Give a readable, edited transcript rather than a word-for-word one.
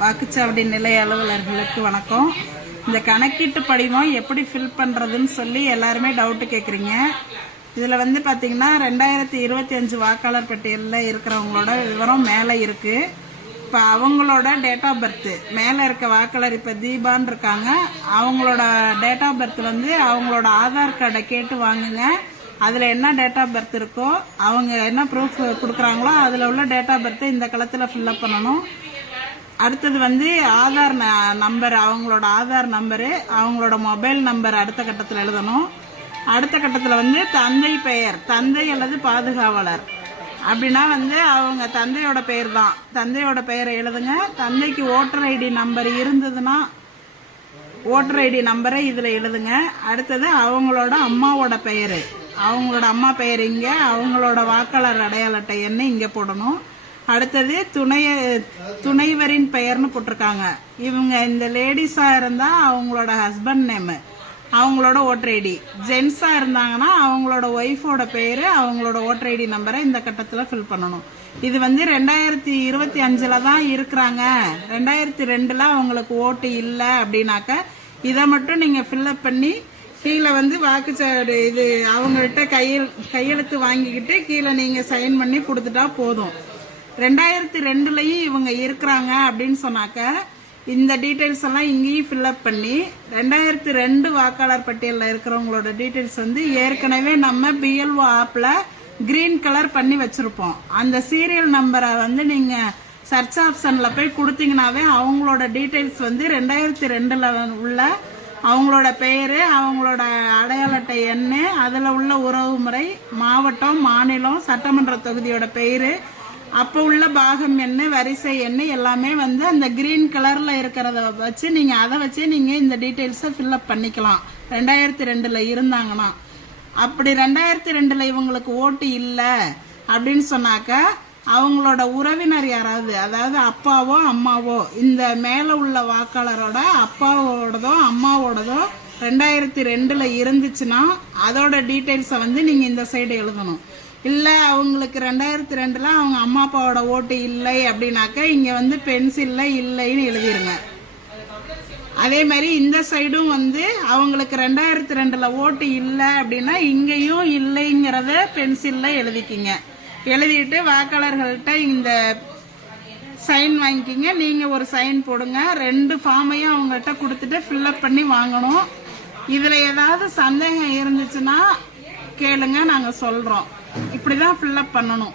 வாக்குச்சாவடி நிலைய அலுவலர்களுக்கு வணக்கம். இந்த கணக்கீட்டு படிவம் எப்படி ஃபில் பண்ணுறதுன்னு சொல்லி எல்லாருமே டவுட்டு கேட்குறீங்க. இதில் வந்து பார்த்தீங்கன்னா 2025 வாக்காளர் பட்டியலில் இருக்கிறவங்களோட விவரம் மேலே இருக்குது. இப்போ அவங்களோட டேட் ஆஃப் பர்த் மேலே இருக்க வாக்காளர் இப்போ தீபான்னு இருக்காங்க. அவங்களோட டேட் ஆஃப் பர்த் வந்து அவங்களோட ஆதார் கார்டை கேட்டு வாங்குங்க. அதில் என்ன டேட் ஆஃப் பர்த் இருக்கோ அவங்க என்ன ப்ரூஃப் கொடுக்குறாங்களோ அதில் உள்ள டேட் ஆஃப் பர்த்தை இந்த களத்தில் ஃபில்அப் பண்ணணும். அடுத்தது வந்து ஆதார் நம்பர், அவங்களோட ஆதார் நம்பரு, அவங்களோட மொபைல் நம்பர் அடுத்த கட்டத்தில் எழுதணும். அடுத்த கட்டத்தில் வந்து தந்தை பெயர், தந்தை அல்லது பாதுகாவலர் அப்படின்னா வந்து அவங்க தந்தையோட பெயர் தான், தந்தையோட பெயரை எழுதுங்க. தந்தைக்கு ஓட்டர் ஐடி நம்பர் இருந்ததுன்னா ஓட்டர் ஐடி நம்பரை இதில் எழுதுங்க. அடுத்தது அவங்களோட அம்மாவோட பெயர், அவங்களோட அம்மா பெயர் இங்கே, அவங்களோட வாக்காளர் அடையாள அட்டை எண்ணை இங்கே போடணும். அடுத்தது துணைவரின் பெயர்னு போட்டிருக்காங்க. இவங்க இந்த லேடிஸா இருந்தா அவங்களோட ஹஸ்பண்ட் நேமு, அவங்களோட ஓட்டர் ஐடி. ஜென்ஸா இருந்தாங்கன்னா அவங்களோட ஒய்ஃபோட பேரு, அவங்களோட ஓட்டர் ஐடி நம்பரை இந்த கட்டத்தில் ஃபில் பண்ணணும். இது வந்து 2025 தான் இருக்கிறாங்க, 2002 அவங்களுக்கு ஓட்டு இல்லை அப்படின்னாக்க இதை மட்டும் நீங்க ஃபில்அப் பண்ணி கீழே வந்து வாக்குச்சாவடி இது அவங்கள்ட்ட கையெழுத்து வாங்கிக்கிட்டு கீழே நீங்க சைன் பண்ணி கொடுத்துட்டா போதும். 2002 இவங்க இருக்கிறாங்க அப்படின்னு சொன்னாக்க இந்த டீட்டெயில்ஸ் எல்லாம் இங்கேயும் ஃபில்அப் பண்ணி 2002 வாக்காளர் பட்டியலில் இருக்கிறவங்களோட டீட்டெயில்ஸ் வந்து ஏற்கனவே நம்ம பிஎல்ஓ ஆப்ல கிரீன் கலர் பண்ணி வச்சிருப்போம். அந்த சீரியல் நம்பரை வந்து நீங்க சர்ச் ஆப்ஷன்ல போய் கொடுத்தீங்கன்னாவே அவங்களோட டீட்டெயில்ஸ் வந்து 2002 உள்ள அவங்களோட பெயரு, அவங்களோட அடையாள அட்டை எண்ணு, அதில் உள்ள உறவு முறை, மாவட்டம், மாநிலம், சட்டமன்ற தொகுதியோட பெயரு, அப்போ உள்ள பாகம் எண்ணு, வரிசை எண்ணு எல்லாமே வந்து அந்த கிரீன் கலர்ல இருக்கிறத வச்சு நீங்க அதை வச்சு நீங்க இந்த டீட்டெயில்ஸை ஃபில்அப் பண்ணிக்கலாம். 2002 இருந்தாங்கன்னா. அப்படி 2002 இவங்களுக்கு ஓட்டு இல்லை அப்படின்னு சொன்னாக்க அவங்களோட உறவினர் யாராவது, அதாவது அப்பாவோ அம்மாவோ, இந்த மேல உள்ள வாக்காளரோட அப்பாவோடதோ அம்மாவோடதோ 2002 இருந்துச்சுன்னா அதோட டீட்டெயில்ஸை வந்து நீங்க இந்த சைடு எழுதணும். இல்லை அவங்களுக்கு 2002 அவங்க அம்மா அப்பாவோட ஓட்டு இல்லை அப்படின்னாக்க இங்க வந்து பென்சில்ல இல்லைன்னு எழுதிருங்க. அதே மாதிரி இந்த சைடும் வந்து அவங்களுக்கு 2002 ஓட்டு இல்லை அப்படின்னா இங்கேயும் இல்லைங்கிறத பென்சில்ல எழுதிக்கிங்க. எழுதிட்டு வாக்காளர்கள்ட்ட இந்த சைன் வாங்கிக்கிங்க. நீங்க ஒரு சைன் போடுங்க. 2 ஃபார்மையும் அவங்கள்ட்ட கொடுத்துட்டு ஃபில்அப் பண்ணி வாங்கணும். இதுல ஏதாவது சந்தேகம் இருந்துச்சுன்னா கேளுங்க, நாங்க சொல்றோம். இப்படிதான் ஃபில்அப் பண்ணணும்.